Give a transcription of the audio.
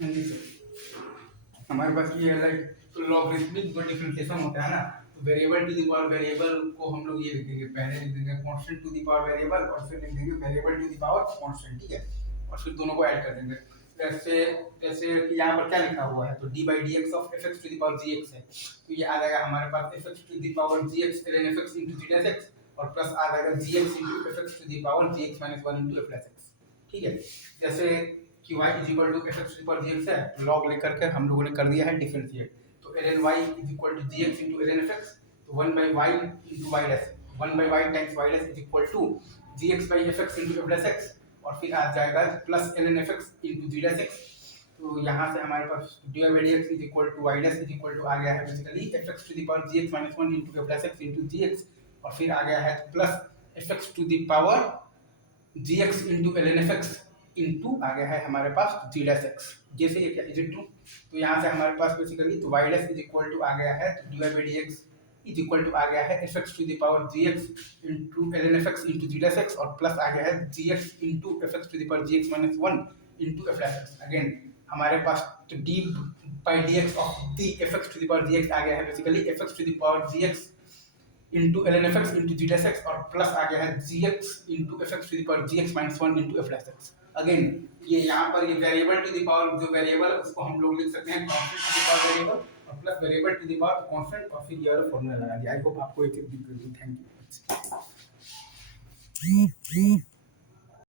हिंदी से हमारे पास ये लाइक लॉगरिथमिक जो डिफरेंशिएशन होता है ना, तो variable to the power variable को हम लोग ये लिखेंगे, पहले लिख देंगे constant to the power variable और फिर लिख देंगे variable to the power constant, ठीक है, और फिर दोनों को ऐड कर देंगे। जैसे जैसे कि यहाँ पर क्या लिखा हुआ है, तो d by d x of f x to the power g x है, तो ये आ जाएगा हमारे पास f x to the power g x ln f x into g x, और प्लस आ जाएगा g x into f x to the power g x minus one into f x, ठीक है। जैसे कि y is equal to f x to power gx है, तो log लेकर के हम लोगों ने कर दिया है डिफरेंशिएट, तो ln y is equal to gx into ln fx, तो 1 by y into y dash, 1 by y times y dash is equal to gx by fx into f dash x, और फिर आ जाएगा plus ln fx into g dash x, तो यहाँ से हमारे पास dy by dx is equal to y dash is equal to आ गया है बेसिकली fx टू द पावर gx minus 1 into f dash x into gx, और फिर आ गया है प्लस fx टू द पावर gx into ln fx into आ गया है हमारे पास जी डैश एक्स, जैसे ये क्या इज इट टू, तो यहाँ से हमारे पास बेसिकली तो y dash is equal to आ गया है, तो d y by d x is equal to आ गया है f x to the power g x into l n f x into g dash x, और प्लस आ गया है g x into f x to the power g x minus one into f dash x. Again हमारे पास तो d by d x of the f x to the power g x आ गया है basically f x to the power g x into l n f x into g dash x, और plus आ गया है g x into f x to the power g x minus one into f dash x. Again ये यहाँ पर ये variable to the power जो variable उसको हम लोग लिख सकते हैं constant to the power variable, और plus variable to the power constant, और फिर ये वाला फॉर्मूला लगा दिया। आई होप आपको ये चीज दिख गई। Thank you.